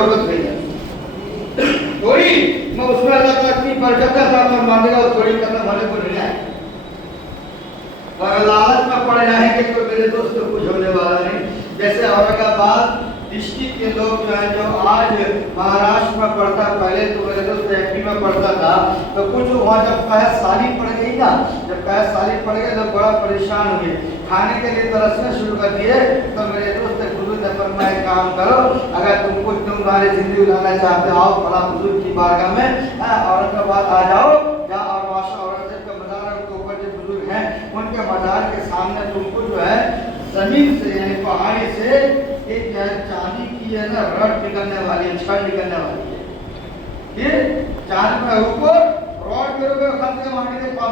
गुर्बत हो जाती थोड़ी मैं उसमें अल्लाह ताला इतनी बरकत अता फरमाएगा और थोड़ी खत्म होने को नहीं आए पर लालच में पड़ जाएंगे तो मेरे दोस्त कुछ होने वाला नहीं। जैसे औरंगाबाद डिस्ट्रिक्ट के लोग जो है जो आज महाराष्ट्र में पढ़ता, पहले तो मेरे दोस्त एमपी में पढ़ता था, तो कुछ वहाँ जब कहा साली पड़ गई ना, जब कहा साली पड़ गई तो बड़ा परेशान हुए, खाने के लिए तरसना शुरू कर दिए। तो मेरे दोस्त गुरु ने फरमाया काम करो, अगर तुमको तुम्हारी जिंदगी लाना चाहते हो आओ फला बुजुर्ग की बारगाह में औरंगाबाद आ जाओ, या और बादशाह औरंगजेब का मजार के ऊपर जो बुजुर्ग हैं उनके मजार के सामने तुमको जो है जमीन से यानी पहाड़ी से एक चांदी की है ना रड निकलने वाली है, छड़ निकलने वाली है। ये चांद में ऊपर রড বেরোবে, ওখান থেকে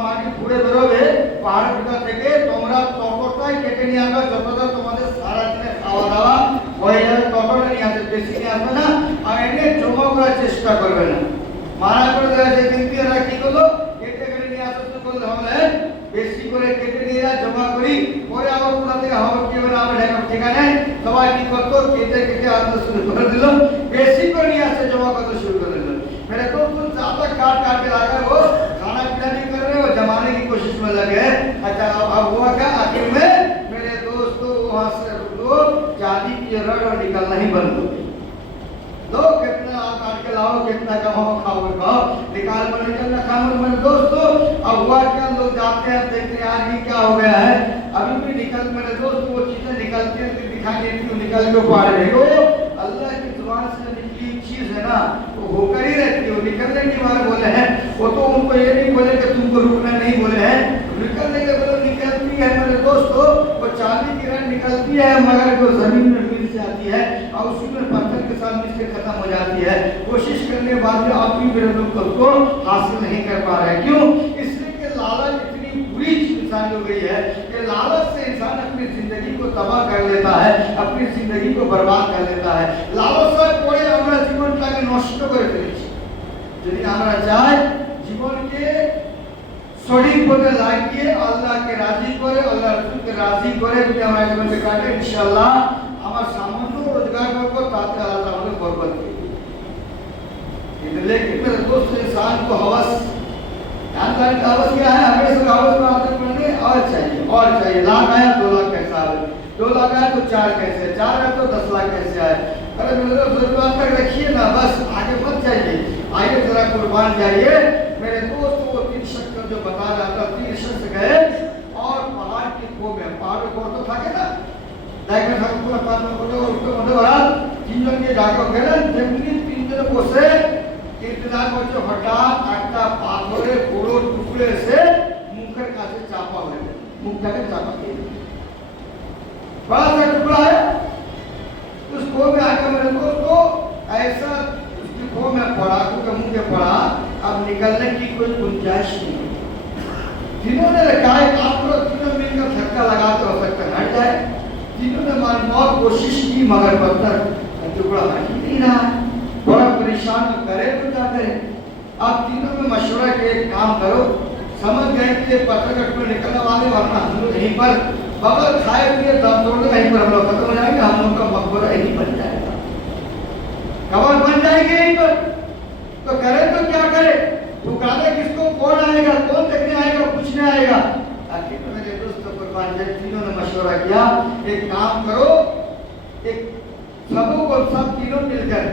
মাটি ঘুরে বেরোবে, পাহাড়ের ভিতর থেকে তোমরা ততটাই কেটে নিয়ে আসবে যতটা তোমাদের সারা দিনে খাওয়া দাওয়া হয়ে যাবে, ততটা নিয়ে আসবে, বেশি নিয়ে আসবে না। আর এনে জমা করার চেষ্টা করবে না, মানা করে দেওয়া যায়। কিন্তু এরা কি করলো, কেটে কেটে নিয়ে আসতে বললে হবে বেশি করে কেটে নিয়ে যা জমা করি, পরে আবার কোথা থেকে হবে কি হবে না হবে ঢাকার ঠিকানে সবাই কি করতো, কেটে কেটে আনতে শুরু করে দিল, বেশি করে নিয়ে আসতে জমা করতে শুরু করে দিল। मेरे दोस्त ज्यादा काट काट के लाकर वो खाना पीना नहीं कर रहे, वो जमाने की कोशिश में लगे। अच्छा अब हुआ क्या, आखिर में मेरे दोस्तों वहां से लोग चांदी की रड और निकलना ही बंद हो गई। लो कितना काट के लाओ, कितना कमाओ, खाओ खाओ, निकाल कर निकलना खाओ। मेरे दोस्तों अब हुआ क्या, लोग जाते हैं देखते हैं आज ये क्या हो गया है, अभी भी निकल, मेरे दोस्त वो चीजें निकलती हैं दिखाई देती है, निकल के पार रही हो। अल्लाह की जुबान से निकली चीज है ना वो होकर ही रहती है। वो निकलने की बात बोले हैं, वो तो उनको ये नहीं बोले कि तुमको रुकना नहीं बोले हैं, निकलने के बोले निकलती है। मेरे दोस्तों वो चांदी की रड निकलती है मगर जो जमीन में मिल जाती है और उसी में पत्थर के साथ मिलकर खत्म हो जाती है। कोशिश करने के बाद भी आप भी मेरे लोग उसको हासिल नहीं कर पा रहे। क्यों? इसलिए कि लालच इतनी बुरी इंसान हो गई है कि लालच से इंसान अपनी जिंदगी को तबाह कर लेता है, अपनी जिंदगी को बर्बाद कर लेता है। लालच से पड़े हमारा जीवनটাকে নষ্ট করে ফেলেছি। যদি আমরা চাই জীবনকে সঠিক পথে লাগিয়ে আল্লাহকে রাজি করে, আল্লাহ রাসূলকে রাজি করে যদি আমরা জীবনকে কাটে, ইনশাআল্লাহ আমার সামান্য রোজগার করব, তাতে আল্লাহ আমাকে বরকত দেবে। लेकिन मेरे दोस्त इंसान को हवस, इंसान का हवस क्या है, हमेशा हवस में आदत पड़ने और चाहिए। लाख आया 2 लाख कैसे आए, 2 लाख आया तो 4 कैसे, 4 आया तो 10 लाख कैसे आए। अरे मेरे दोस्त जरूरत तक रखिए ना, बस आगे मत जाइए, आगे जरा कुर्बान जाइए। मेरे दोस्त वो 3 शख्स जो बता रहा था, 3 शख्स गए और पहाड़ की खो में, पहाड़ को तो থাকে না দেখবেন ঠাকুর পাথর করে উঠতে মধ্যে ওরা 3 জনকে ডাকা গেল, যেমনি 3 জন বসে इंतजार করছে, হঠাৎ একটা পাথরের বড় টুকরো এসে মুখের কাছে চাপা হয়ে গেল, মুখটাকে চাপা দিয়ে দিল। बड़ा सा टुकड़ा है, उस खो में आकर मेरे दोस्तों ऐसा उसकी खो में पड़ा, क्योंकि मुंह के पड़ा, अब निकलने की कोई गुंजाइश नहीं। तीनों ने रखा है काम करो, तीनों मिलकर धक्का लगाते हो सकता हट जाए। तीनों ने बहुत कोशिश की मगर पत्थर टुकड़ा हट ही नहीं रहा। बड़ा परेशान करे तो क्या करे। अब तीनों में मशवरा के एक काम करो, समझ गए कि ये पत्थर का टुकड़ा निकलने वाले, वरना हम लोग यहीं पर बगल खाए पिए दम तोड़ दे, यहीं पर हम लोग खत्म हो जाएंगे, हम लोग का मकबरा यहीं बन जाएगा, कबर बन जाएगी यहीं पर। तो करे तो क्या करे, ठुकराने किसको, कौन आएगा, कौन देखने आएगा, कुछ नहीं आएगा। आखिर में मेरे दोस्तों कुर्बान जब तीनों ने मशवरा किया, एक काम करो, एक सबों को सब तीनों मिलकर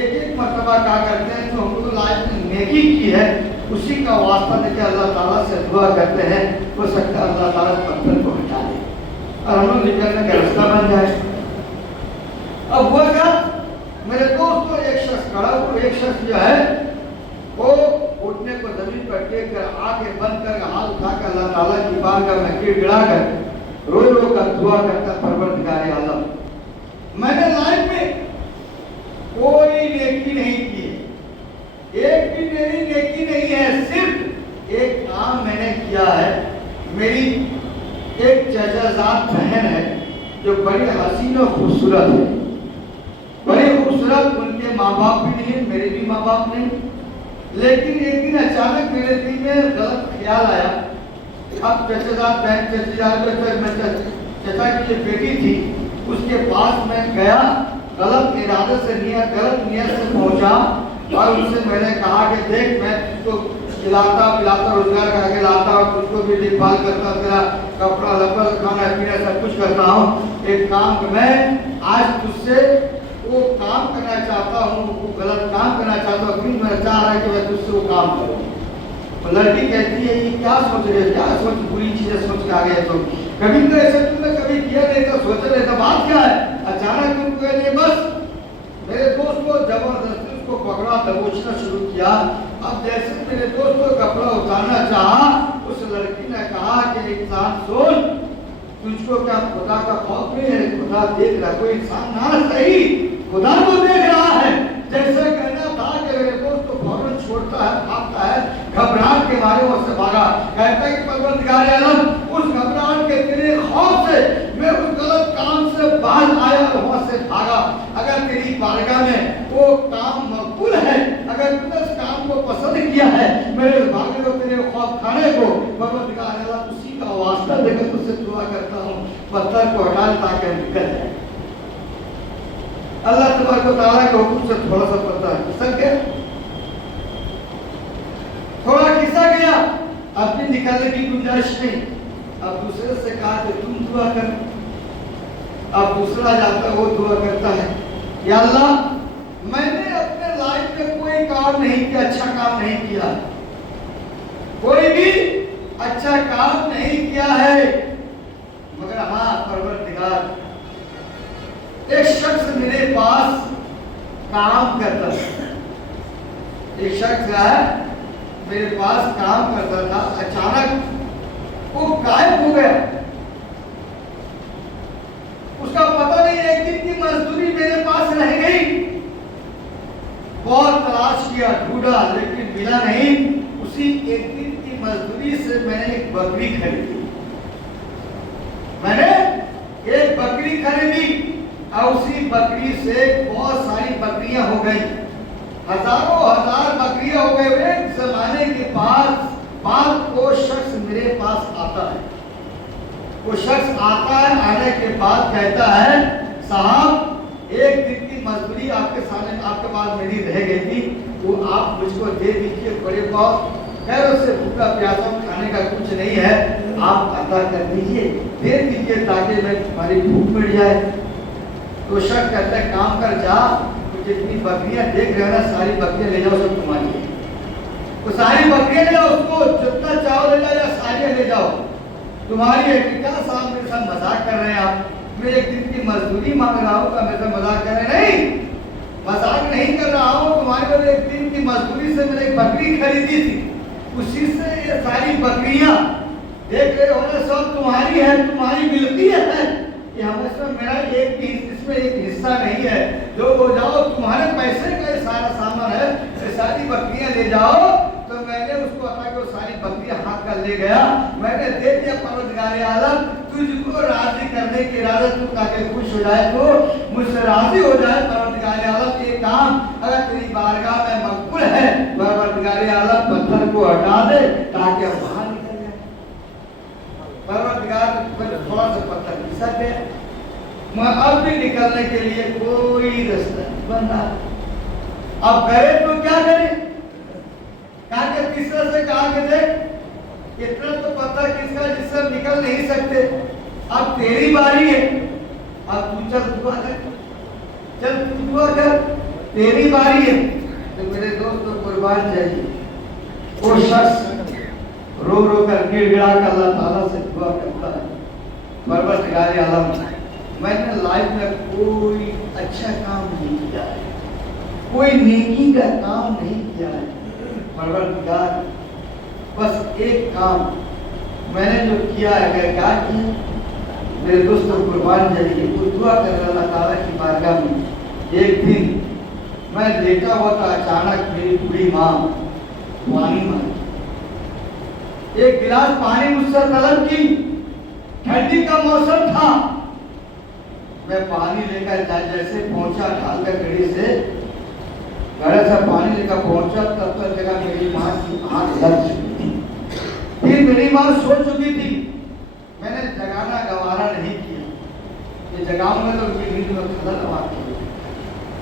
एक एक मर्तबा क्या करते हैं, जो हम लोग लाइफ में नेकी की है उसी का वास्ता देके अल्लाह ताला से दुआ करते हैं, हो सकता है अल्लाह ताला पत्थर को हटा दे और हम लोग निकलने का रास्ता बन जाए। अब हुआ क्या, मेरे दोस्तों एक शख्स खड़ा हुआ, एक शख्स जो है वो उठने को जमीन पर टेक कर आंखें बंद कर हाथ उठाकर अल्लाह ताला की बारगाह में गिड़गिड़ा कर रो रो कर दुआ करता, परवरदिगार आलम मैंने लाइफ में कोई नेकी नहीं की, एक भी मेरी नेकी नहीं है, सिर्फ एक काम मैंने किया है। मेरी एक चचाजाद बहन है जो बड़ी हसीन और खूबसूरत है, बड़ी खूबसूरत, उनके माँ बाप भी नहीं, मेरे भी माँ बाप नहीं। लेकिन एक दिन अचानक मेरे दिल में गलत ख्याल आया, अब चचाजाद बहन, चचा की जो बेटी थी उसके पास मैं गया, गलत इरादे से गलत नियत से पहुंचा और उससे मैंने कहा कि देख मैं तुझको खिलाता पिलाता रोजगार करके लाता और तुझको भी देखभाल करता, तेरा कपड़ा लपड़ा खाना पीना सब कुछ करता हूँ। एक काम मैं आज तुझसे वो काम करना चाहता हूँ, वो गलत काम करना चाहता हूँ, क्योंकि मैं चाह रहा है कि मैं तुझसे वो काम करूँ। तो लड़की कहती है ये क्या सोच रहे हो, क्या सोच बुरी चीजें सोच के आ गए तुम, कभी तो ऐसे तुमने कभी किया नहीं था, सोचा नहीं था, बात क्या है? अचानक तुम कहते बस मेरे दोस्त को जबरदस्ती उसको पकड़ा दबोचना शुरू किया। अब जैसे मेरे दोस्त को कपड़ा उतारना चाहा, उस लड़की ने कहा कि इंसान सुन, तुझको क्या खुदा का खौफ नहीं है? खुदा देख रहा, कोई इंसान ना सही खुदा को देख रहा है। जैसे कहना था कि मेरे दोस्त को फौरन छोड़ता है, भागता है, घबराहट के मारे वो से भागा। कहता है कि परवरदिगार आलम उस घबराहट के तेरे खौफ से मैं उस गलत काम से बाहर आया और वहां से भागा। अगर तेरी बारगाह में वो काम मकबूल है, अगर तूने उस काम को पसंद किया है, मेरे भागे को तेरे खौफ खाने को, परवरदिगार आलम उसी का वास्ता देकर तुझसे दुआ करता हूँ, पत्थर को हटा ताकि हम निकल जाए। अल्लाह तबारक व तआला के हुक्म से थोड़ा सा पता है किस्सा क्या, थोड़ा किस्सा गया, अब भी निकलने की गुंजाइश नहीं। अब दूसरे से कहा कि तुम दुआ कर। अब दूसरा जाता है, वो दुआ करता है, या अल्लाह मैंने अपने लाइफ में कोई काम नहीं किया, अच्छा काम नहीं किया, कोई भी अच्छा काम नहीं किया है, मगर हाँ परवरदिगार एक शख्स मेरे पास काम करता था, एक शख्स है मेरे पास काम करता था, अचानक वो गायब हो गया, उसका पता नहीं, एक दिन की मजदूरी मेरे पास रह गई, बहुत तलाश किया ढूंढा लेकिन मिला नहीं। उसी एक दिन की मजदूरी से मैंने एक बकरी खरीदी, मैंने एक बकरी खरीदी और उसी बकरी से बहुत सारी बकरियां हो गई, हजारों हजार बकरियां हो गई। एक जमाने के बाद वो शख्स मेरे पास आता है, वो शख्स आता है, आने के बाद कहता है साहब एक दिन की मजदूरी आपके सामने आपके पास मेरी रह गई थी, वो आप मुझको दे दीजिए, बड़े बहुत खैर उससे भूखा प्यासा खाने का कुछ नहीं है, आप अदा कर दीजिए, दे दीजिए ताकि मैं तुम्हारी भूख मिट जाए। तो शख्स कहता है काम कर जा, तो जितनी बकरियां देख रहे हो ना सारी बकरियां ले जाओ, सब तुम्हारी है, तो सारी बकरियां ले जाओ, उसको जितना चाहो ले जाओ या सारी ले जाओ, तुम्हारी है। क्या साहब मेरे साथ मजाक कर रहे हैं आप, मैं एक दिन की मजदूरी मांग रहा हूँ, क्या मेरे साथ मजाक कर रहे हैं? नहीं, मजाक नहीं कर रहा हूँ, तुम्हारे को एक दिन की मजदूरी से मैंने एक बकरी खरीदी थी, उसी से ये सारी बकरियां देख रहे हो ना सब तुम्हारी है, तुम्हारी मिलती है, ये हमेशा मेरा एक भी इसमें एक हिस्सा नहीं है, जो हो जाओ तुम्हारे पैसे का सारा सामान है, ये सारी बकरियां ले जाओ। तो मैंने उसको अता को सारी बकरियां हाथ कर ले गया, मैंने दे दिया परवरदिगार आलम तुझको राजी करने के इरादे तू ताकि खुश हो जाए, तो मुझसे राजी हो जाए परवरदिगार आलम, ये काम अगर तेरी बारगाह में मकबूल है, परवरदिगार आलम पत्थर को हटा दे ताकि हम बाहर निकल जाए। परवरदिगार थोड़ा सा पत्थर खिसक गया, मैं अब भी निकलने के लिए कोई रास्ता नहीं बन रहा। अब करे तो क्या करे, कहा तीसरे से कहा कि देख इतना तो पता किसका जिससे निकल नहीं सकते, अब तेरी बारी है, अब तू चल दुआ कर, चल तू दुआ कर, तेरी बारी है। तो मेरे दोस्त को कुर्बान चाहिए, वो शख्स रो रो कर गिड़गिड़ा कर अल्लाह ताला से दुआ करता है, परवरदिगार आलम मैंने लाइफ में कोई अच्छा काम नहीं किया है, कोई नेकी का काम नहीं किया है, परवरदिगार बस एक काम मैंने जो किया है, क्या किया मेरे दोस्त को कुर्बान चाहिए, वो दुआ कर अल्लाह ताला की बारगाह में। एक दिन मैं लेटा हुआ था, अचानक मेरी बूढ़ी माँ पानी मांगी, एक गिलास पानी मुझसे तलब की, ठंडी का मौसम था, मैं पानी लेकर जैसे पहुंचा ढालकर घड़ी से घड़ा सा पानी लेकर पहुंचा, तब तक जगह मेरी माँ की आंख लग चुकी थी, फिर मेरी माँ सो चुकी थी, मैंने जगाना गवारा नहीं किया, ये जगाऊंगा तो उनकी नींद में खलल आती है,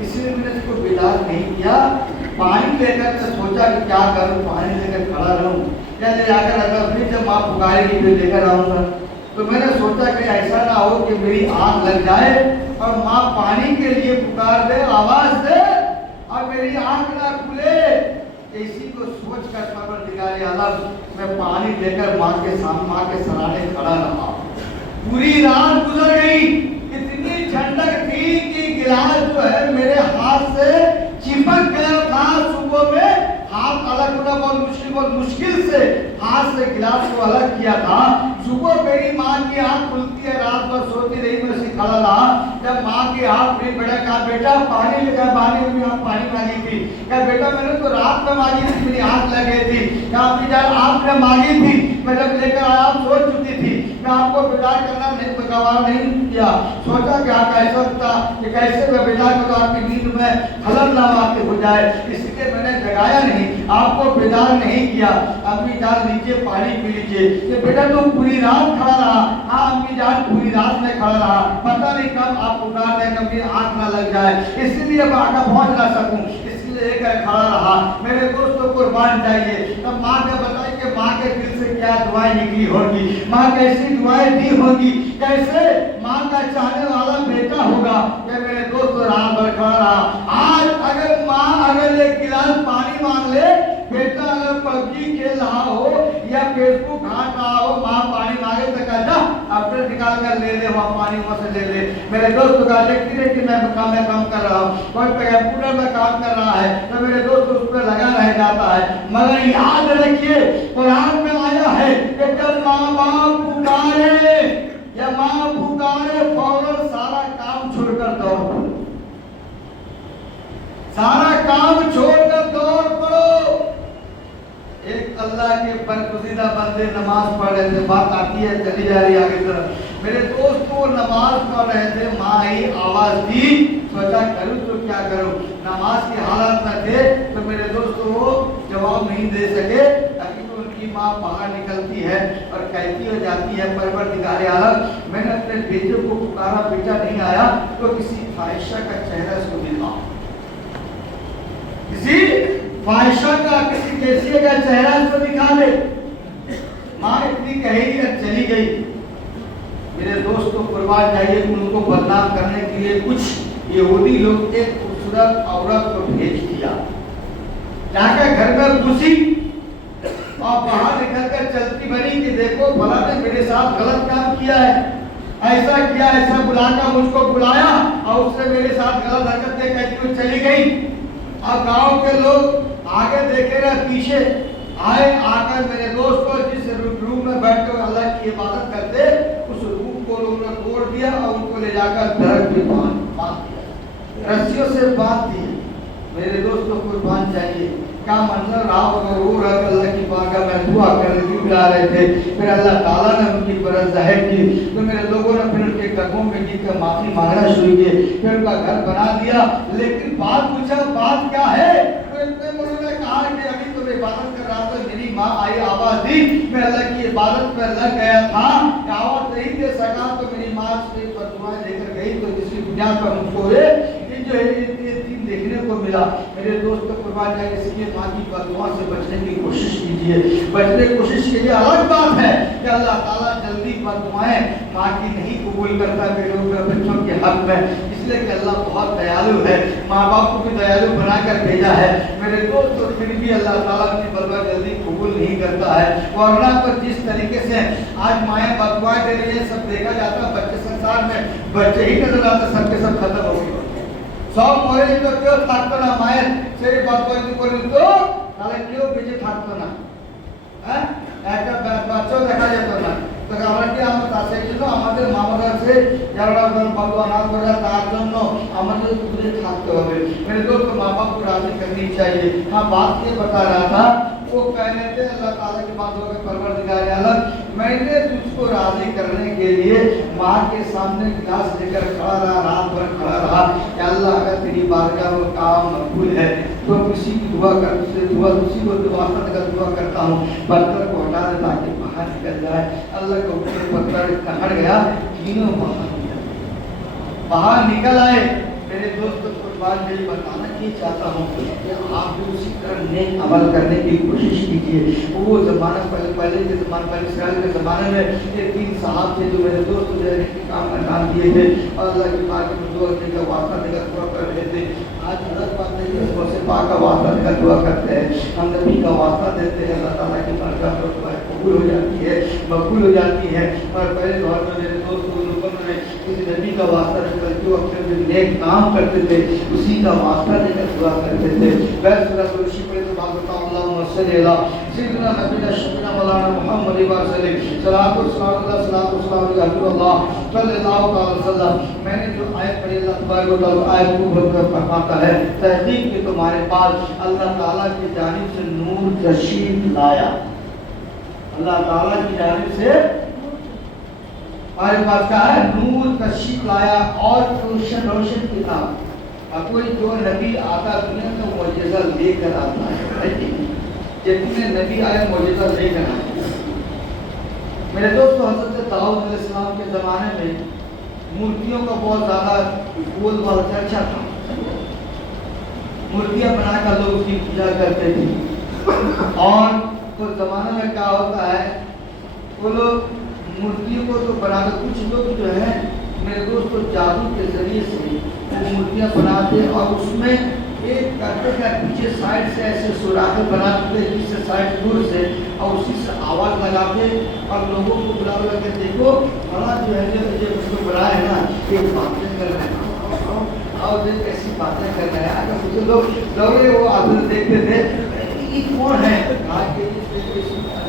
اس لیے میں نے اس کو بیدار نہیں کیا. پانی لے کر میں سوچا کہ کیا کروں, پانی لے کر کھڑا رہوں یا لے جا کر اگر پھر جب ماں پکارے گی پھر لے کر آؤں گا. تو میں نے سوچا کہ ایسا نہ ہو کہ میری آنکھ لگ جائے اور ماں پانی کے لیے پکار دے, آواز دے اور میری آنکھ نہ کھلے. اسی کو سوچ کر پروردگار عالم میں پانی لے کر ماں کے سامنے, ماں کے سرانے کھڑا رہا. پوری رات گزر گئی, اتنی ٹھنڈک تھی کہ گلاس جو ہے میرے ہاتھ سے چپک گیا تھا. صبح میں ہاتھ الگ ہونا بہت مشکل سے ہاتھ سے گلاس کو الگ کیا تھا. صبح میری ماں کی آنکھ کھلتی ہے, رات بھر سوتی رہی, میں سے کھڑا رہا. جب ماں کی آنکھ کھلی, بیٹا کہا بیٹا پانی لے کر, پانی مانگی تھی. کہا بیٹا میں نے تو رات میں مانگی تھی, میری آنکھ لگ گئی تھی. کہا اپنی جان آپ نے مانگی تھی, میں جب لے کر آیا آپ سو چکی تھی. میں آپ کو بیدار کرنا نہیں کیا, سوچا کہ آپ ایسا ہوتا کہ کیسے میں بیدار کروں, آپ کی نیند میں خلل نہ واقع ہو جائے, اس لیے میں نے جگایا نہیں, آپ کو بیدار نہیں کیا. امی جان لیجیے پانی پی لیجیے. کہ بیٹا تم پوری رات کھڑا رہا. ہاں امی جان پوری رات میں کھڑا رہا, پتہ نہیں کب آپ پکار دیں, کبھی آنکھ نہ لگ جائے, اس لیے میں آگے پہنچ نہ سکوں, اس لیے لے کر کھڑا رہا. میرے دوستوں قربان جائیے. تب ماں نے بتایا کہ ماں کے دل سے کیا دعائیں نکلی ہوگی, ماں کیسی دعائیں دی ہوگی, کیسے ماں کا چاہنے والا بیٹا ہوگا. کہ میرے دوست رات بھر کھڑا رہا. آج اگر ماں اگر ایک گلاس پانی مانگ لے, بیٹا اگر پبجی کھیل رہا ہو یا فیس بک گھانٹ رہا ہو, ماں پانی مانگے تو کہتا اپنے نکال کر لے لے, وہاں پانی وہاں سے لے لے. میرے دوست کا دیکھتی رہتی میں کام کر رہا ہوں, کوئی کمپیوٹر میں کام کر رہا ہے, تو میرے دوست اس پہ لگا رہ جاتا ہے. مگر یاد رکھیے قرآن میں آیا ہے کہ جب ماں باپ پکارے یا ماں پکارے فوراً سارا کام چھوڑ کر دوڑ پڑو, سارا کام چھوڑ کر دوڑ پڑو. ایک اللہ کے برگزیدہ بندے نماز پڑھ رہے تھے, بات آتی ہے چلی جا رہی آگے طرف. میرے دوست وہ نماز پڑھ رہے تھے, ماں ہی آواز دی, سوچا کروں تو کیا کروں. نماز کی حالت میں تھے تو میرے دوست وہ جواب نہیں دے سکے. ان کی ماں باہر نکلتی ہے اور کہتی ہو جاتی ہے پروردگار عالم میں نے اپنے بیٹے کو پکارا, بیٹا نہیں آیا تو کسی فاحشہ کا چہرہ اس کو دکھاؤ, کسی فاحشہ کا کسی کیسیے کا چہرہ اس کو دکھا دے. ماں اتنی کہی اور چلی گئی. میرے دوست کو قربان جائیے, ان کو بدنام کرنے کے لیے کچھ یہودی لوگ ایک خوبصورت عورت کو بھیج دیا, جا کر گھر میں گھسی اور باہر نکل کر چلتی بنی کہ دیکھو فلاں نے میرے ساتھ غلط کام کیا ہے, ایسا کیا, ایسا بلا کر مجھ کو بلایا اور اس نے میرے ساتھ غلط حرکتیں کہتی ہوئی چلی گئی. اور گاؤں کے لوگ آگے دیکھے رہے, پیچھے آئے, آ کر میرے دوست کو جس روم میں بیٹھ کر اللہ کی عبادت کرتے اس روم کو لوگوں نے توڑ دیا اور ان کو لے جا کر درخت پہ باندھ دیا, رسیوں سے باندھ دیے. میرے دوست کو قربان چاہیے کیا منظر رہا ہوگا. رو رہا اللہ کی بارگاہ میں دعا کر رہے تھے, بلا رہے تھے. پھر اللہ تعالیٰ نے ان کی برکت ظاہر کی تو میرے لوگوں نے پھر ان کے قدموں میں گر کر معافی مانگنا شروع کیے. پھر ان کا گھر بنا دیا. لیکن بات پوچھا بات کیا ہے, تو اتنے میں انہوں نے کہا کہ ابھی تو عبادت کر رہا تھا, میری ماں آئی آواز دی, میں اللہ کی عبادت پر لگ گیا تھا, آواز نہیں دے سکا تو میری ماں سے دعائیں دے کر گئی. تو جس کی بنیاد پر مجھ کو جو ہے یہ دین دیکھنے کو ملا. میرے دوست کو قربان جائے, اس لیے ماں کی بددعا سے بچنے کی کوشش کیجیے. بچنے کی کوشش کے لیے الگ بات ہے کہ اللہ تعالیٰ جلدی بددعائیں ماں کی نہیں قبول کرتا میرے بچوں کے حق میں, اس لیے کہ اللہ بہت دیالو ہے, ماں باپ کو بھی دیالو بنا کر بھیجا ہے. میرے دوست پھر بھی اللہ تعالیٰ کی بددعا جلدی قبول نہیں کرتا ہے. ورنہ تو جس طریقے سے آج مائیں بددعائیں دے رہی ہیں, سب دیکھا جاتا ہے بچے سنسار میں بچے ہی نظر آتے, سب کے سب ختم ہو گئے. সব মরে যেত, কেউ থাকতো না. মায়ের সেই বদবয়তি করে দিত, তাহলে কেউ বেঁচে থাকতো না. হ্যাঁ, একটা বাচ্চাও দেখা যেত না. তো আমরা কি আমরা সেই জন্য আমাদের মামারা আছে যারা বদবা না করে তার জন্য আমাদের দূরে থাকতে হবে. मेरे दोस्त माँ बाप को राजी करनी चाहिए. हाँ, बात ये बता रहा था, वो कह रहे थे अल्लाह ताला की बात होकर परवरदिगार आलम मैंने तुझको राजी करने के लिए माँ के सामने गिलास लेकर खड़ा रहा, रात भर खड़ा रहा. या अल्लाह अगर तेरी बारगाह में काम मकबूल है तो किसी की दुआ कर, उसी को वास्ता का दुआ करता हूँ, पत्थर को हटा दे ताकि बाहर निकल जाए. अल्लाह का ऊपर पत्थर इतना हट गया, तीनों बाहर निकल आए. मेरे दोस्त कुर्बान यही बताना कि चाहता हूँ कि आप भी उसी तरह नेक अमल करने की कोशिश कीजिए। वो ज़माना पहले के ज़माने पहले इसराइल के ज़माने में ये 3 साहब थे जो मेरे दोस्त जो है काम का नाम दिए थे और अल्लाह की बात में दुआ देकर वास्ता देकर दुआ कर रहे थे। आज अलग बात नहीं है, उससे पाक का वास्ता देकर दुआ करते हैं, हम नबी का वास्ता देते हैं, अल्लाह ताला की बरकत और दुआ कबूल हो जाती है, मकबूल हो जाती है। और पहले दौर में मेरे दोस्त लोगों ने किसी नबी का वास्ता देकर जो अपने जो नेक काम करते थे उसी का वास्ता देकर दुआ करते थे। वैसे सूरह कुरैश पढ़े तो बात बताऊं, अल्लाहुम्मा सल्ली अला सय्यिदिना नबीना शफीना मौलाना मुहम्मद व सल्लम सलातो सलाम या अल्लाह सल्लल्लाहु अलैहि वसल्लम। मैंने जो आयत पढ़ी अल्लाह तबारक व तआला आयत को फरमाता है, तहकीक में तुम्हारे पास अल्लाह ताला की जानिब से नूर तशरीफ लाया। अल्लाह ताला की जानिब से हमारे पास क्या है, नूर तशरीफ लाया और रोशन किताब। अब कोई जो नबी आता दुनिया में मौजज़ा लेकर आता है, जितने नबी आए मौजज़ा लेकर आए। मेरे दोस्तों, हज़रत दाऊद अलैहिस्सलाम के ज़माने में मूर्तियों का बहुत ज़्यादा बोलबाला चर्चा था। मूर्तियाँ बनाकर लोग उसकी पूजा करते थे। और तो ज़माने में क्या होता है, वो लोग मूर्तियों को तो बनाते, कुछ लोग जो है मेरे दोस्तों जादू के जरिए से वो मूर्तियाँ बनाते और उसमें एक करते का पीछे साइड से ऐसे सुराखें बनाते जिससे साइड दूर से, और उसी से आवाज़ लगाते और लोगों को बुला बुला के देखो बड़ा जो है जो उसको बनाया है ना, ये बातें कर रहे हैं और देख कैसी बातें कर रहे हैं। अगर मुझे लोग वो आदमी देखते थे ये कौन है,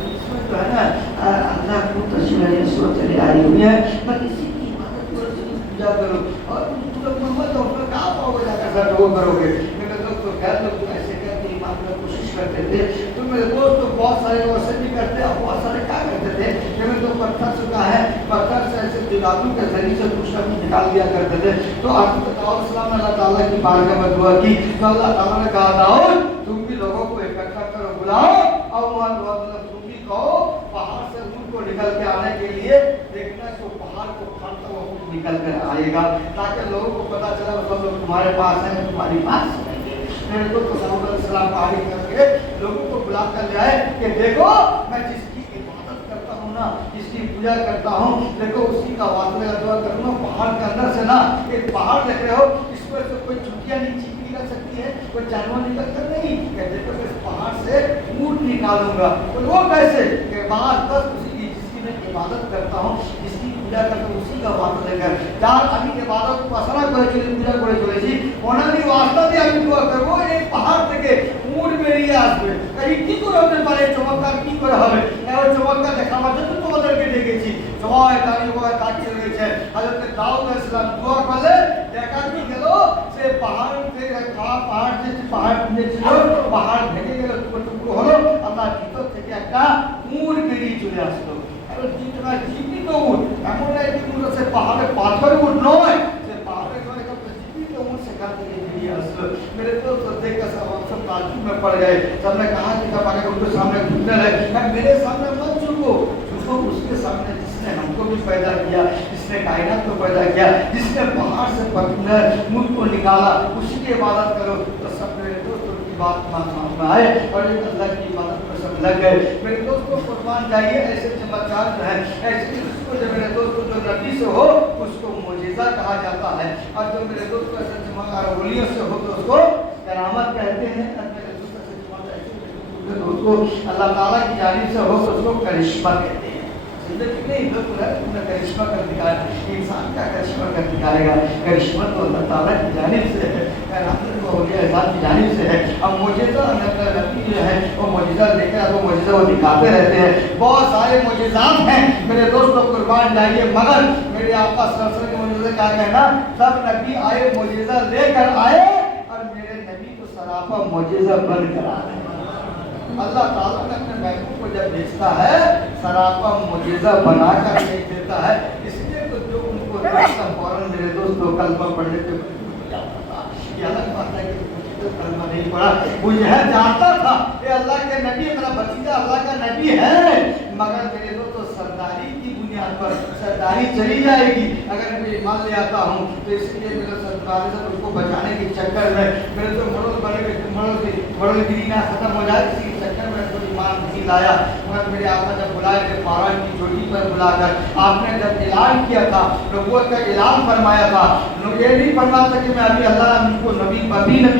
इसमें तो है ना अल्लाह को तस्वीरें सोच चली आ रही है, पर किसी की इबादत करो, पूजा करो और तुम मोहम्मद और उसमें कहाँ पाओगे जाकर सर वो करोगे। मेरे दोस्त तो खैर लोग ऐसे करके ईमान की कोशिश करते थे। तो मेरे दोस्त तो बहुत सारे वैसे भी करते और बहुत सारे क्या करते थे, जब तो पत्थर से का है, पत्थर से ऐसे जादू के जरिए से कुछ ना कुछ निकाल दिया करते थे। तो हज़रत दाऊद सलाम ने अल्लाह ताला की बारगाह में दुआ की तो अल्लाह ताला ने कहा, दाऊद तुम भी लोगों को इकट्ठा करो, बुलाओ और मतलब तुम भी कहो पहाड़ से उनको निकल के आने के लिए, देखना तो पहाड़ को फाड़ता हुआ कुछ निकल कर आएगा, ताकि लोगों को पता चला सब लोग तुम्हारे पास हैं, तुम्हारी पास मेरे को दाऊद अलैहिस्सलाम पहाड़ी करके लोगों को बुला कर जाए कि देखो मैं जिसकी इबादत करता हूँ ना, जिसकी पूजा करता हूँ, देखो उसी का वास्ता दुआ करूँगा। पहाड़ के अंदर से ना एक पहाड़ देख रहे हो, इस पर से कोई चुटिया नहीं चीख निकल सकती है, कोई जानवर निकल कर नहीं, देखो इस पहाड़ से ऊँट निकालूंगा। तो वो कैसे कि बाहर बस उसी की जिसकी मैं इबादत करता हूँ, जिसकी पूजा करता हूँ, उसी का वास्ता लेकर যার আমি ইবাদত উপাসনা করেছি, পূজা করে চলেছি, ওনারই ওয়াস্তা দিয়ে আমি দোয়া করবো এই পাহাড় থেকে উট বেরিয়ে আসবে। এই কি করে হতে পারে, চমৎকার কি করে হবে, এবার চমৎকার দেখাবার জন্য তোমাদেরকে ডেকেছি। সবাই দাঁড়িয়ে বয় তাকিয়ে রয়েছে। হযরত দাউদ আলাইহিস সালাম দোয়া করলে দেখা কি গেল, সে পাহাড় থেকে পাহাড় যে পাহাড় ছিল পাহাড় ভেঙে গেল, টুকরো টুকরো হলো, আল্লাহ ভিতর থেকে একটা উট বেরিয়ে চলে আসলো। জীবিত উট, এমন একটি উট আছে পাহাড়ে পাথর উট নয়, সে পাহাড়ে জীবিত उन से खाते लिए असर मेरे दोस्त देखकर सब ताज्जुब में पड़ गए। सबने कहा कि कब आगे उनके सामने झुकने लगे, मेरे सामने मत झुको, झुको उसके सामने जिसने हमको भी पैदा किया, जिसने कायनात को पैदा किया, जिसने पहाड़ से पत्थर मुझ को निकाला, उसी की इबादत करो। तो सब मेरे दोस्तों की बात में आए और अल्लाह की इबादत पर सब लग गए। मेरे दोस्तों कुर्बान जाइए, ऐसे चमत्कार जो है ऐसे उसको जो मेरे दोस्तों जो नबी से हो उसको मोजिज़ा कहा जाता है, और जो मेरे दोस्तों ऐसे चमत्कार वलियों से हो तो उसको करामत कहते हैं। दोस्तों अल्लाह ताला की जानिब से हो तो उसको करिश्मा कहते हैं। जिंदगी में बिल्कुल है, तुमने करिश्मा कर दिखाया, इंसान क्या करिश्मा कर दिखाएगा, करिश्मा तो अल्लाह ताला की जानिब से है, करामत तो औलिया इज़ात की जानिब से है। अब मोजिज़ा नबी जो है वो मोजिज़ा लेकर वो मोजिज़ा वो दिखाते रहते हैं। बहुत सारे मोजिज़ात हैं मेरे दोस्तों, कुर्बान जाइए, मगर मेरे आका सल्लल्लाहु अलैहि वसल्लम के मोजिज़े क्या कहना, सब नबी आए मोजिज़ा लेकर आए और मेरे नबी को सराफा मोजिज़ा बनकर आ गए। अल्लाह ताला ने अपने महबूब को जब भेजता है सराफा मुजिज़ा बनाकर भेज देता है, इसलिए तो जो उनको देखता फौरन मेरे दोस्तों कलमा पढ़ने पे जाता था। ये अलग बात है कि तो कलमा नहीं पढ़ा, वो यह जानता था ये अल्लाह के नबी, मेरा भतीजा अल्लाह का नबी है, मगर मेरे दोस्तों सरदारी की दुनिया पर सरदारी चली जाएगी। अगर मैं ईमान ले आता हूँ तो इसलिए मेरा सरदारी से उसको बचाने के चक्कर में मेरे तो मड़ोलगिरी ना खत्म हो जाए, इसी के चक्कर में तो ईमान नहीं लाया। मगर मेरे आका जब बुलाए थे फारान की चोटी पर बुलाकर, आपने जब ऐलान किया था, नबूवत का ऐलान फरमाया था, ये नहीं फरमाया था कि मैं अभी अल्लाह ने मुझको नबी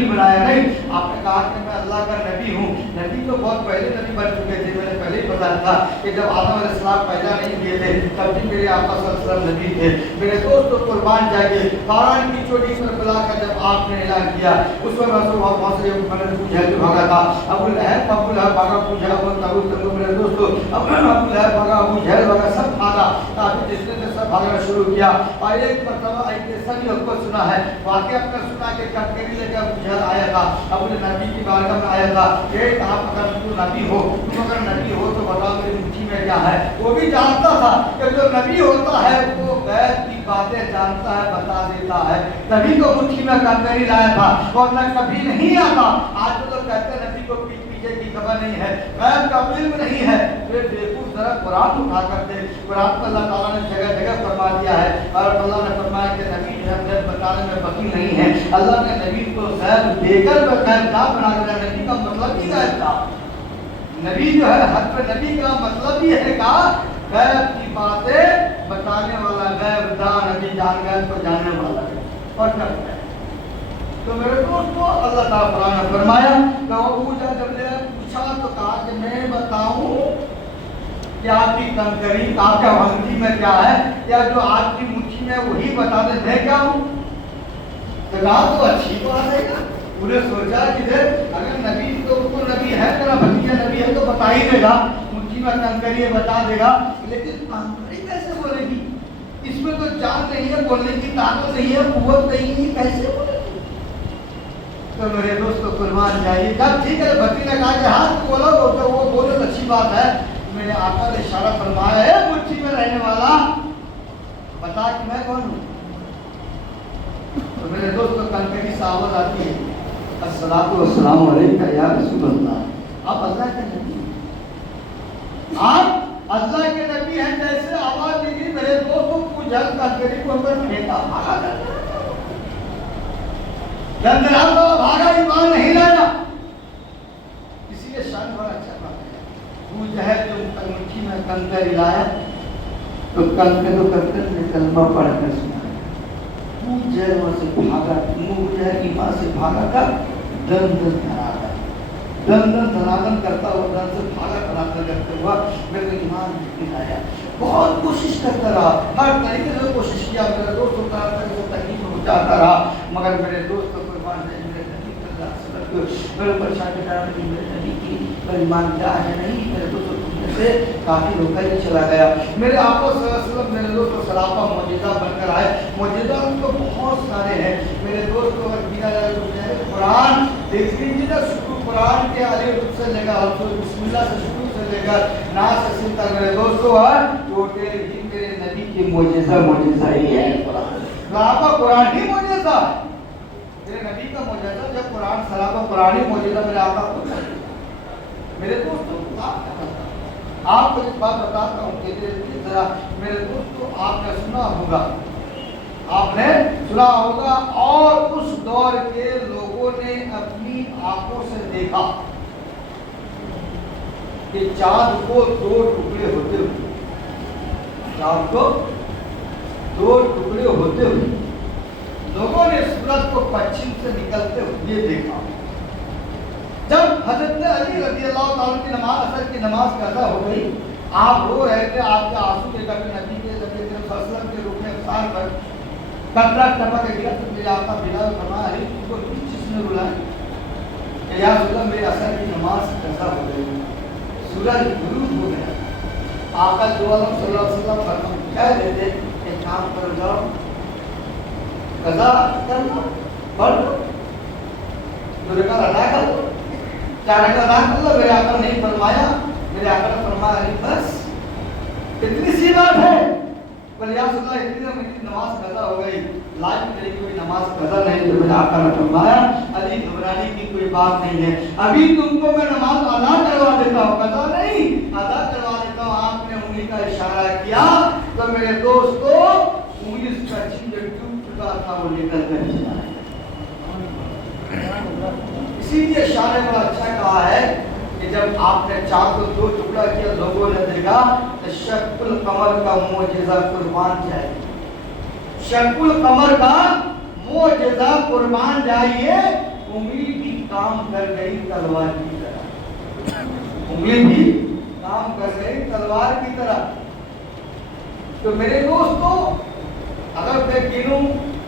बनाया, नहीं, आपने कहा कि मैं अल्लाह का नबी हूँ। नबी तो बहुत पहले नबी बन चुके थे, मैंने पहले ही बताया था कि जब आदम अलैहिस्सलाम पैदा नहीं किए थे तब भी मेरे आका सल्लल्लाहु अलैहि वसल्लम नबी थे। मेरे दोस्त कुर्बान जाएंगे, फारान की चोटी पर बुलाकर जब आपने ऐलान किया, उस वक्त वहाँ से मैंने पूछा जो भागा था, अबू लहब भागा, पूछा मेरे दोस्तों, अबू लहब भागा, अबू जहल भागा, सब भागा, काफी जिसने ने सब भागना शुरू किया। और एक मरतबा एक ऐसा भी हमको सुना है, वाकई अपना सुना के कटकेरी लेकर अबू जहल आया था, अबू नबी की बारगाह में आया था, एक आप अगर तुम नबी हो, तुम अगर नबी हो तो बताओ मेरी मुट्ठी में क्या है। वो भी जानता था कि जो नबी होता है वो गैर की बातें जानता है, बता देता है, तभी तो मुट्ठी में कंकरी लाया था, वरना कभी नहीं आता। आज तो लोग कहते हैं नबी को पीछे की खबर नहीं है, गैर का इल्म नहीं है। फिर बेवकूफ जरा कुरान उठा करते, कुरान को अल्लाह ताला ने जगह जगह फरमा दिया है, और अल्लाह ने फरमाया कि नबी जो है गैब बताने में वकील नहीं है। अल्लाह ने नबी को गैब देकर गैबदार बना दिया। नबी का मतलब ही गैब था। नबी जो है हर पे नबी का मतलब ही है का गैब की बातें बताने वाला, गैबदार, नबी जान गैब को जानने वाला है। और क्या है तो मेरे दोस्तों अल्लाह ताला ने फरमाया, जब पूछा तो कहा कि मैं बताऊं कि आपकी कंकरी आपका मुट्ठी में क्या है, या जो आपकी मुट्ठी में वही बता दे मैं क्या हूँ। तो कहा तो अच्छी बात है। पूरे सोचा कि अगर नबी तो उसको नबी है, तेरा भतीजा नबी है तो बता ही देगा, मुट्ठी में कंकरी बता देगा, लेकिन कंकरी कैसे बोलेगी, इसमें तो जान नहीं है, बोलने की ताकत नहीं है, कुव्वत नहीं है, कैसे बोलेगी। तो मेरे दोस्तों कुर्बान जाइए, जब ठीक है भती ने कहा कि हाँ बोलो, तो वो बोलो तो अच्छी बात है। मेरे आका ने इशारा फरमाया है मुट्ठी में रहने वाला, बता कि मैं कौन हूँ। तो मेरे दोस्तों कंकरी से आवाज आती है, अस्सलातु वस्सलामु अलैका या रसूल अल्लाह। आप अल्लाह के नबी, आप अल्लाह के नबी हैं। जैसे आवाज निकली मेरे दोस्तों को जल कंकरी को अंदर फेंका, भागा गंदरा तो भागा, ईमान नहीं लाया। इसीलिए शान बड़ा अच्छा बात है। वो जो है जो मुट्ठी में कंकर लाया तो कंकर ने कलमा पढ़कर सुनाया। वो जो है वहाँ से भागा, मुँह जो है ईमान से भागा कर दन धनादन करता हुआ दन से भागा धनादन करते हुआ मेरे ईमान नहीं लाया। बहुत कोशिश करता रहा, हर तरीके से कोशिश किया, मेरे दोस्तों का तकलीफ पहुँचाता रहा, मगर मेरे दोस्तों मेरे परेशान के कारण मेरे नबी की पर ईमान क्या है नहीं, मेरे दोस्तों तुमने से काफी रोका ही चला गया। मेरे आका सल्लल्लाहु अलैहि वसल्लम मेरे दोस्तों सलाफा मौजूदा बनकर आए। मौजूदा तो बहुत सारे हैं मेरे दोस्तों, अगर गिना जाए तो कुरान देख लीजिए ना, शुरू कुरान के अलिफ से लेकर बिस्मिल्लाह से शुरू से लेकर नास से तक मेरे दोस्तों टोटल ही मेरे नबी की मौजूदा ही है। सलाफा कुरान ही मौजूदा, मेरे नबी का मौजूदा जब कुरान सलाफा कुरान ही मौजूदा मेरे आका को। मेरे दोस्तों आपको एक बात बताता हूँ कि जरा मेरे दोस्तों आपने सुना होगा, और उस दौर के लोगों ने अपनी आंखों से देखा कि चांद को दो टुकड़े होते हुए, चांद को दो टुकड़े होते हुए लोगों ने सूरज को पश्चिम से निकलते हुए देखा। जब हजरत अली रज़ी अल्लाह ताला की नमाज असर की नमाज काज़ा हो गई, आप रो रहे थे, आपके आंसू के कभी नबी के फसलन के रूप में अवसार पर कतरा टपक गया। तो मेरे आका बिलाल फरमाया, अली तुमको किस चीज ने रुलाया? या रसूलल्लाह मेरे असर की नमाज काज़ा हो गई, सूरज गुरूब हो गया। आका दो आलम सल्लल्लाहु अलैहि वसल्लम फरमाते क्या देते, एक काम कर जाओ कज़ा कर लो, पढ़ लो, तो रकात अदा कर लो, 4 रकात अदा कर लो। मेरे आका ने नहीं फरमाया, मेरे आका ने फरमाया बस इतनी सी बात है, बोले या रसूल अल्लाह इतनी मेरी नमाज कज़ा हो गई, लाइफ मेरी कोई नमाज कज़ा नहीं। तो मेरे आका ने फरमाया अली घबराने की कोई बात नहीं है, अभी तुमको मैं नमाज अदा करवा देता हूँ, कज़ा नहीं अदा करवा देता हूँ। आपने उंगली का इशारा किया, تو میرے دوستو انگلش کا چین جو ٹوٹ چکا تھا وہ نکل کر چلا ہے. اسی لیے شاعر نے بڑا اچھا کہا ہے کہ جب آپ نے چاند کو دو ٹکڑا کیا لوگوں نے دیکھا تو شق القمر کا معجزہ قربان جائے. شق القمر کا معجزہ قربان جائیے. انگلی بھی کام کر گئی تلوار کی طرح. انگلی بھی کام کر گئی تلوار کی طرح. تو میرے دوستو اگر میں گنوں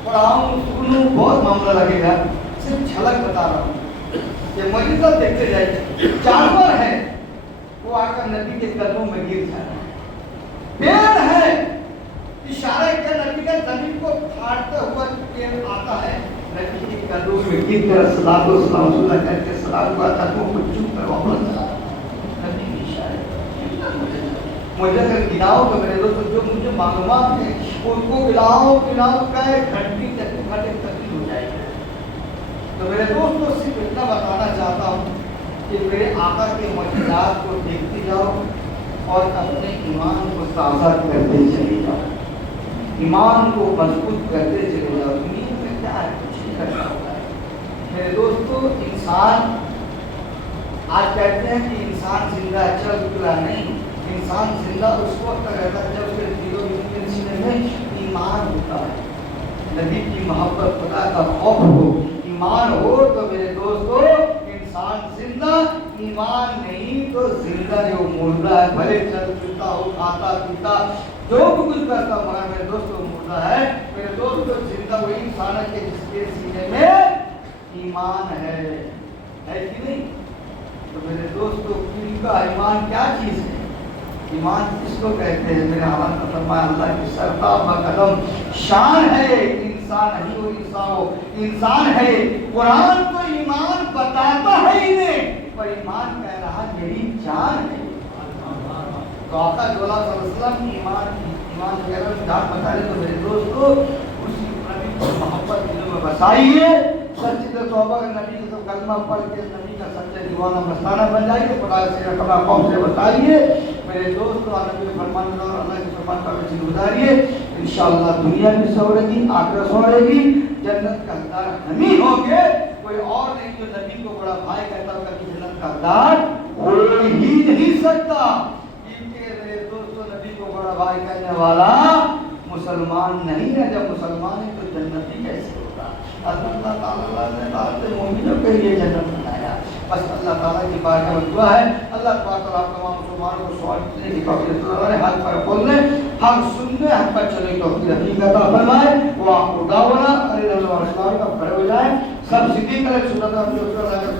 پڑھاؤں سنوں بہت معاملہ لگے گا. صرف جھلک بتا رہا ہوں. یہ معجزہ دیکھتے جائیے. جانور ہے وہ آ کر نبی کے قدموں میں گر جاتا ہے. پیڑ ہے اشارہ کیا نبی کا زمین کو پھاڑتا ہوا پیڑ آتا ہے نبی کے قدموں میں گر کر صلاۃ و سلام اللہ کر کے سلام ہوا قدموں کو چوم کر واپس چلا. نبی کی اشارہ مجھے اگر گناؤ تو میرے دوستوں جو مجھے معلومات ہیں ان کو گناؤ کا ایک گھنٹی تکلیف ہو جائے گی. تو میرے دوستوں صرف اتنا بتانا چاہتا ہوں کہ میرے آقا کے معجزات کو دیکھتے جاؤ اور اپنے ایمان کو تازہ کرتے چلے جاؤ. ایمان کو مضبوط کرتے چلے جاؤ. دنیا میں کیا ہے کچھ نہیں کرنا ہوتا ہے. میرے دوستوں انسان آج کہتے ہیں کہ انسان زندہ چل پلا نہیں. انسان زندہ اس وقت رہتا ہے جب اس کے دل و سینے میں ایمان ہوتا ہے. نبی کی محبت خدا کا خوف ہو ایمان ہو تو میرے دوستو انسان زندہ. ایمان نہیں تو زندہ جو مردہ ہے. بھلے چل پھرتا ہو کھاتا پیتا جو بھی کچھ کرتا مگر میرے دوستو مردہ ہے. میرے دوستو زندہ وہی انسان ہے کہ جس کے سینے میں ایمان ہے کہ نہیں. تو میرے دوستو ان کا ایمان کیا چیز ہے؟ ایمان کس کو کہتے ہیں؟ میرے حوالے میں فرمایا اللہ کی سرتاب قدم شان ہے. انسان ہی وہ انسان ہے. قرآن تو ایمان بتاتا ہے ہی نہیں پر ایمان کہہ رہا یہی جان ہے. تو آقا صلی اللہ علیہ وسلم ایمان وغیرہ جان بتا رہے. تو میرے دوستو اسی نبی کی محبت دلوں میں بسائیے. سچی دل توبہ کے نبی کا کلمہ پڑھ کے نبی کا سچے دیوانہ مستانہ بن جائیے. خدا سے رکھنا قوم سے بتائیے. میرے دوستو نبی کے فرمان اور اللہ کے فرمان پر زندگی گزاریے. انشاءاللہ دنیا بھی سورے گی آخرت سورے گی. جنت کا حقدار ہم ہی ہوں گے کوئی اور نہیں. جو نبی کو بڑا بھائی کہتا ہوگا کہ جنت کا حقدار کوئی ہی نہیں سکتا. کیونکہ میرے دوستو نبی کو بڑا بھائی کہنے والا مسلمان نہیں ہے. جب مسلمان ہے تو جنتی کیسے ہوگا؟ اللہ تعالیٰ نے مومنوں کے لیے جنت بنایا. بس اللہ تعالیٰ کی بارگاہ میں دعا ہے اللہ تعالیٰ آپ تمام مسلمانوں کو سوال کرنے کی توفیق عطا فرمائے. حق پر بولنے حق سننے حق پر چلنے کی توفیق عطا فرمائے. وہ آپ کو دعوانا ارے اللہ کا کھڑے ہو جائیں. سب صدیق علیہ السلام